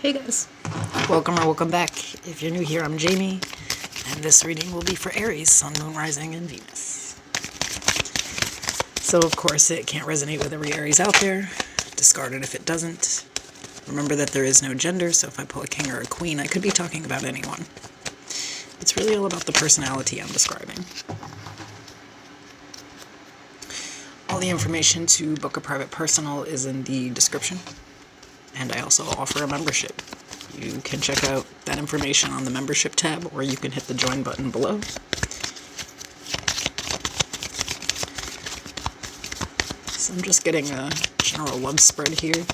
Hey guys, welcome or welcome back. If you're new here, I'm Jamie, and this reading will be for Aries, Sun, Moon, Rising, and Venus. So of course it can't resonate with every Aries out there. Discard it if it doesn't. Remember that there is no gender, so if I pull a king or a queen, I could be talking about anyone. It's really all about the personality I'm describing. All the information to book a private personal is in the description. And I also offer a membership. You can check out that information on the membership tab, or you can hit the join button below. So I'm just getting a general love spread here.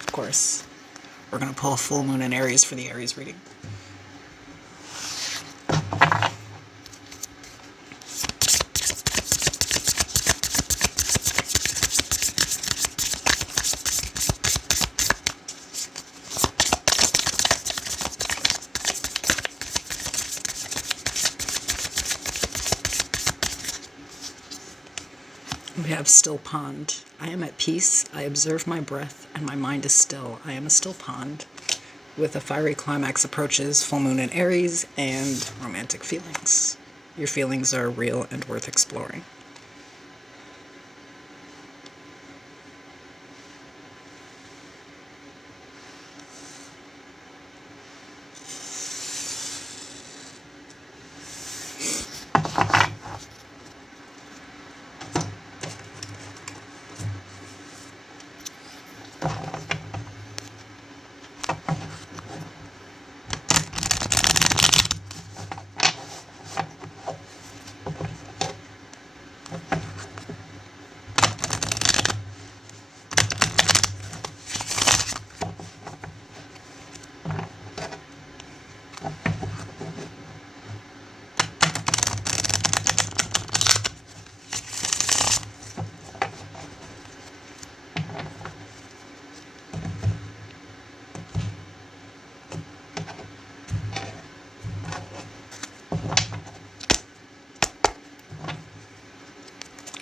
Of course, we're going to pull a full moon in Aries for the Aries reading. We have still pond. I am at peace. I observe my breath, and my mind is still. I am a still pond. With a fiery climax approaches, full moon in Aries, and romantic feelings. Your feelings are real and worth exploring.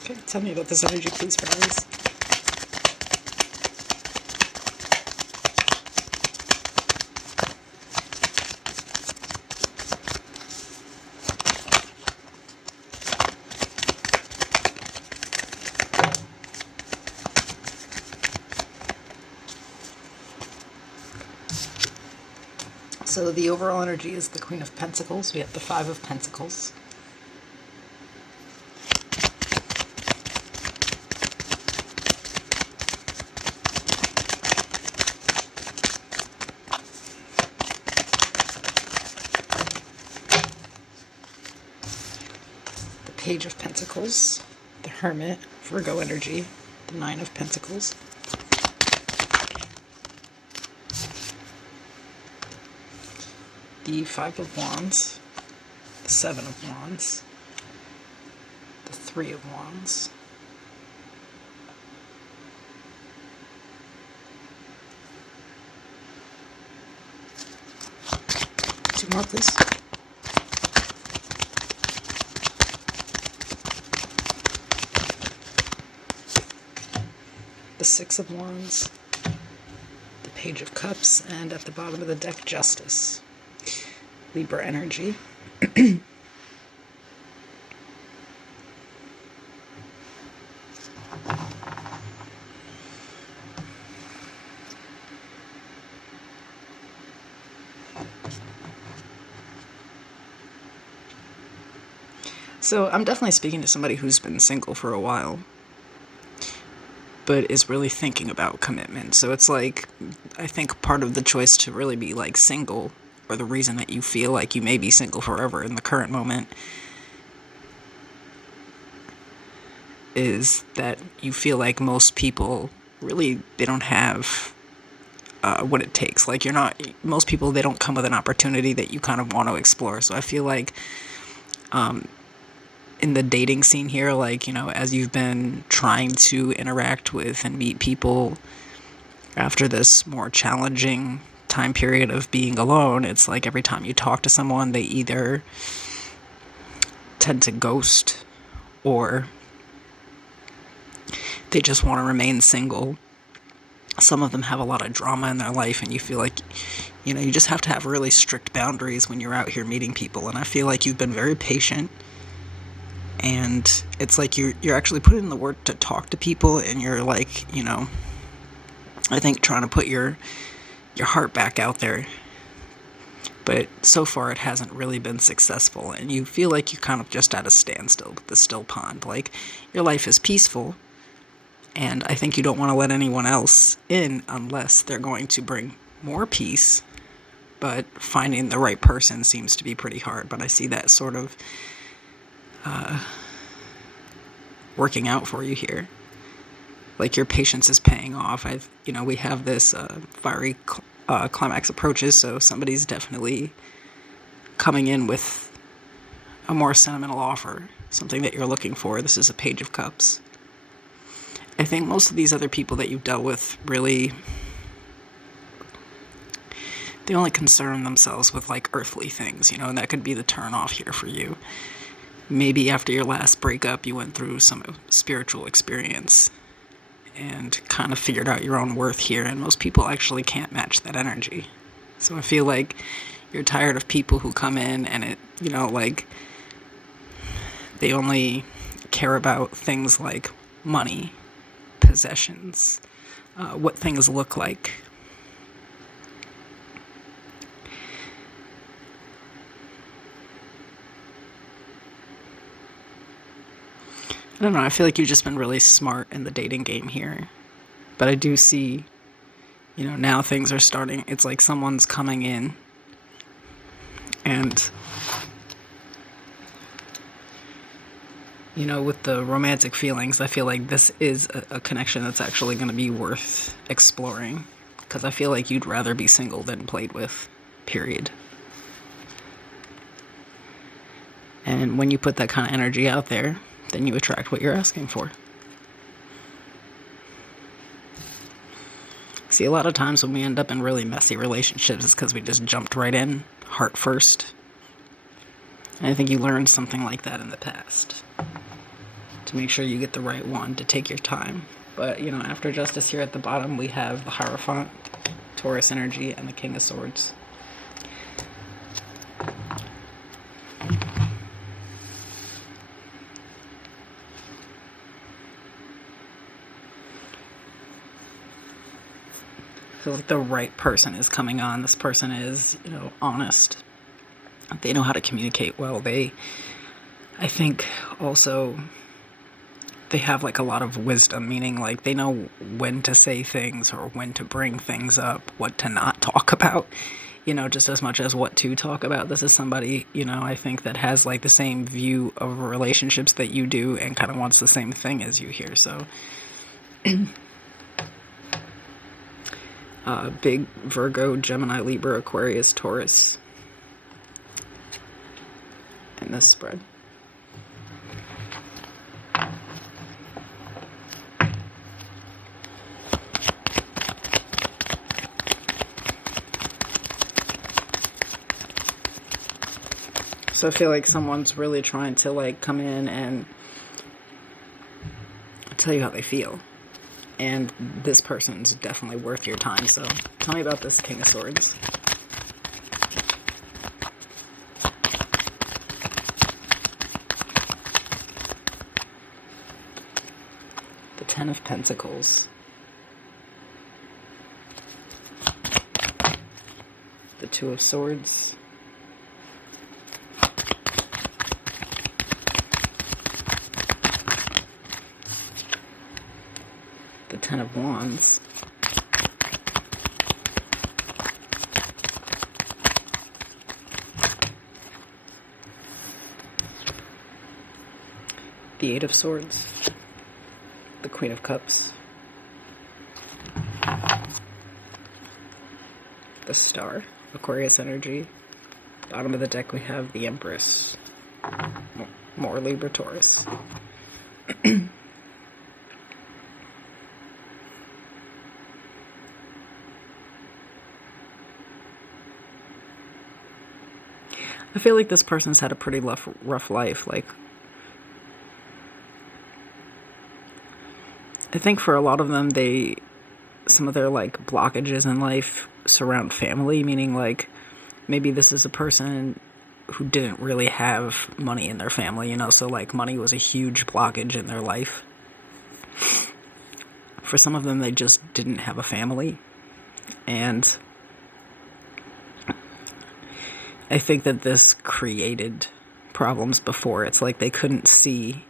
Okay, tell me about this energy, please, for Aries. So the overall energy is the Queen of Pentacles. We have the Five of Pentacles. The Page of Pentacles. The Hermit, Virgo energy. The Nine of Pentacles. The Five of Wands, the Seven of Wands, the Three of Wands, two more, please. The Six of Wands, the Page of Cups, and at the bottom of the deck, Justice. Libra energy. So I'm definitely speaking to somebody who's been single for a while, but is really thinking about commitment. So it's like, I think part of the choice to really be like single, or the reason that you feel like you may be single forever in the current moment, is that you feel like most people really, they don't have what it takes. Like most people, they don't come with an opportunity that you kind of want to explore. So I feel like in the dating scene here, like, as you've been trying to interact with and meet people after this more challenging time period of being alone, it's like every time you talk to someone, they either tend to ghost or they just want to remain single. Some of them have a lot of drama in their life, and you feel like, you know, you just have to have really strict boundaries when you're out here meeting people. And I feel like you've been very patient, and it's like you're actually putting in the work to talk to people, and you're like, you know, I think trying to put your heart back out there. But so far it hasn't really been successful, and you feel like you're kind of just at a standstill with the still pond. Like, your life is peaceful, and I think you don't want to let anyone else in unless they're going to bring more peace. But finding the right person seems to be pretty hard. But I see that sort of working out for you here. Like, your patience is paying off. We have this fiery climax approaches, so somebody's definitely coming in with a more sentimental offer, something that you're looking for. This is a Page of Cups. I think most of these other people that you've dealt with really, they only concern themselves with like earthly things, you know, and that could be the turn off here for you. Maybe after your last breakup, you went through some spiritual experience and kind of figured out your own worth here, and most people actually can't match that energy. So I feel like you're tired of people who come in and it, you know, like, they only care about things like money, possessions, what things look like. I don't know, I feel like you've just been really smart in the dating game here. But I do see, you know, now things are starting. It's like someone's coming in, and, you know, with the romantic feelings, I feel like this is a connection that's actually going to be worth exploring. Because I feel like you'd rather be single than played with, period. And when you put that kind of energy out there, then you attract what you're asking for. See, a lot of times when we end up in really messy relationships, it's because we just jumped right in, heart first. And I think you learned something like that in the past. To make sure you get the right one, to take your time. But, you know, after Justice here at the bottom, we have the Hierophant, Taurus energy, and the King of Swords. I feel like the right person is coming on. This person is, you know, honest. They know how to communicate well. I think also they have like a lot of wisdom, meaning like they know when to say things or when to bring things up, what to not talk about, you know, just as much as what to talk about. This is somebody, you know, I think that has like the same view of relationships that you do and kind of wants the same thing as you here. So big Virgo, Gemini, Libra, Aquarius, Taurus in this spread. So I feel like someone's really trying to like come in and tell you how they feel. And this person's definitely worth your time. So tell me about this King of Swords. The Ten of Pentacles. The Two of Swords. The Ten of Wands. The Eight of Swords. The Queen of Cups. The Star. Aquarius energy. Bottom of the deck we have the Empress. More Libra, Taurus. I feel like this person's had a pretty rough life. Like, I think for a lot of them, some of their like blockages in life surround family, meaning like maybe this is a person who didn't really have money in their family, so like money was a huge blockage in their life. For some of them, they just didn't have a family, and I think that this created problems before. It's like they couldn't see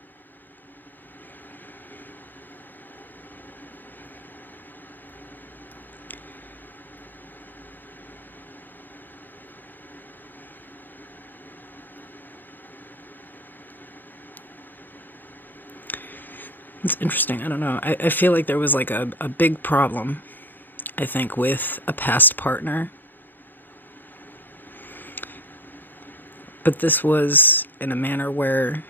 It's interesting. I don't know. I feel like there was like a big problem, I think, with a past partner. But this was in a manner where,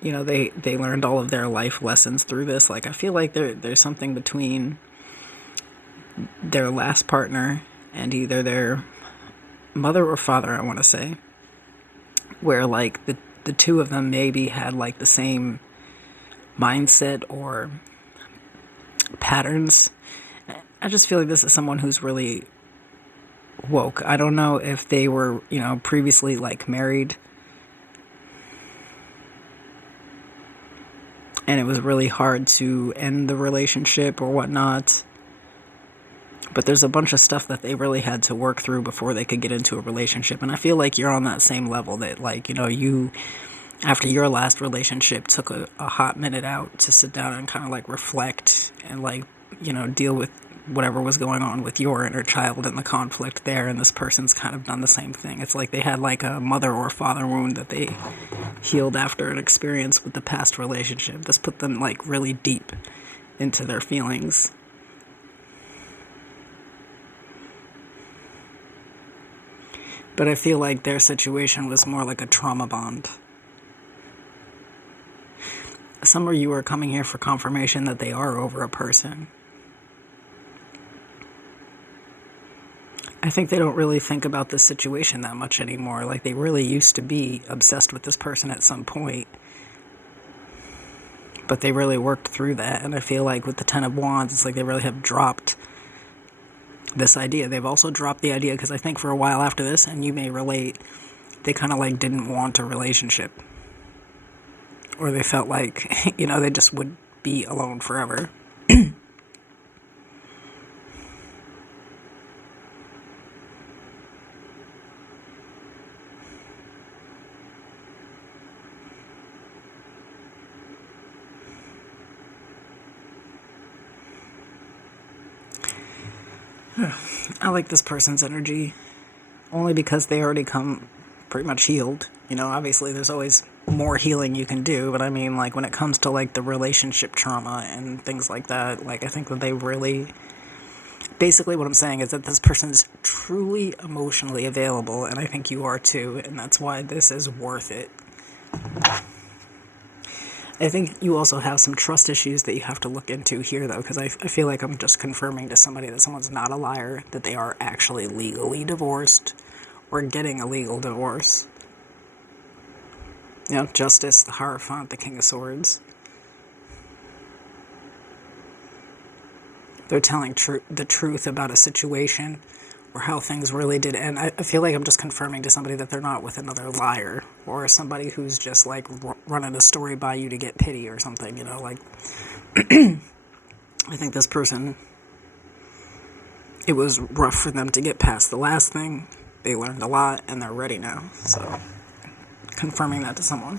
they learned all of their life lessons through this. Like, I feel like there's something between their last partner and either their mother or father, I want to say, where like the two of them maybe had like the same mindset or patterns. I just feel like this is someone who's really woke. I don't know if they were, previously like married and it was really hard to end the relationship or whatnot. But there's a bunch of stuff that they really had to work through before they could get into a relationship. And I feel like you're on that same level that like, you after your last relationship took a hot minute out to sit down and kind of like reflect and like, deal with whatever was going on with your inner child and the conflict there. And this person's kind of done the same thing. It's like they had like a mother or father wound that they healed after an experience with the past relationship. This put them like really deep into their feelings. But I feel like their situation was more like a trauma bond. Some of you are coming here for confirmation that they are over a person. I think they don't really think about this situation that much anymore. Like, they really used to be obsessed with this person at some point. But they really worked through that. And I feel like with the Ten of Wands, it's like they really have dropped this idea. They've also dropped the idea, because I think for a while after this, and you may relate, they kind of like didn't want a relationship. Or they felt like, they just would be alone forever. I like this person's energy only because they already come pretty much healed. Obviously there's always more healing you can do, but I mean, like, when it comes to like the relationship trauma and things like that, like, I think that they really, basically what I'm saying is that this person's truly emotionally available, and I think you are too, and that's why this is worth it. I think you also have some trust issues that you have to look into here, though, because I feel like I'm just confirming to somebody that someone's not a liar, that they are actually legally divorced or getting a legal divorce. Justice, the Hierophant, the King of Swords. They're telling the truth about a situation or how things really did end. I feel like I'm just confirming to somebody that they're not with another liar or somebody who's just like running a story by you to get pity or something, like I think this person, it was rough for them to get past the last thing. They learned a lot and they're ready now. So confirming that to someone.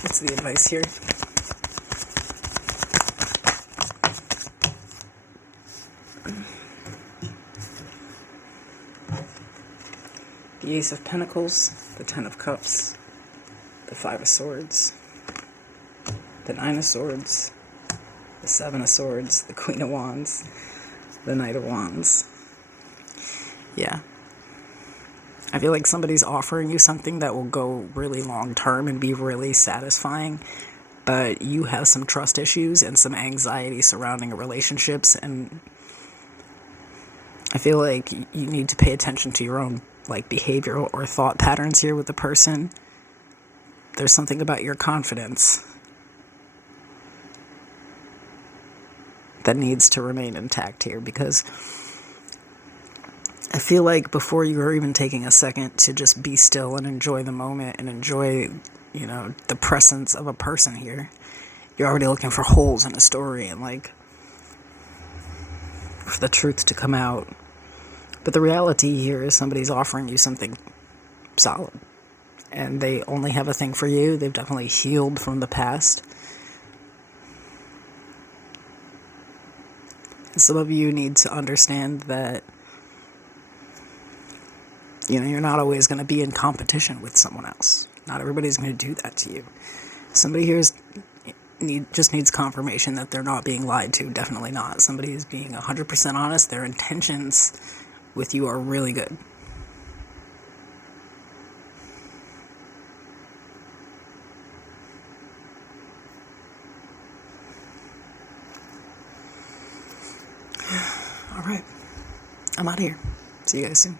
What's the advice here? The Ace of Pentacles, the Ten of Cups, the Five of Swords, the Nine of Swords, the Seven of Swords, the Queen of Wands, the Knight of Wands. Yeah. I feel like somebody's offering you something that will go really long term and be really satisfying, but you have some trust issues and some anxiety surrounding relationships, and I feel like you need to pay attention to your own like behavioral or thought patterns here with the person. There's something about your confidence that needs to remain intact here, because I feel like before you are even taking a second to just be still and enjoy the moment and enjoy, the presence of a person here, you're already looking for holes in a story and like for the truth to come out. But the reality here is somebody's offering you something solid, and they only have a thing for you. They've definitely healed from the past. And some of you need to understand that you're not always going to be in competition with someone else. Not everybody's going to do that to you. Somebody here just needs confirmation that they're not being lied to. Definitely not. Somebody is being 100% honest. Their intentions with you are really good. All right. I'm out of here. See you guys soon.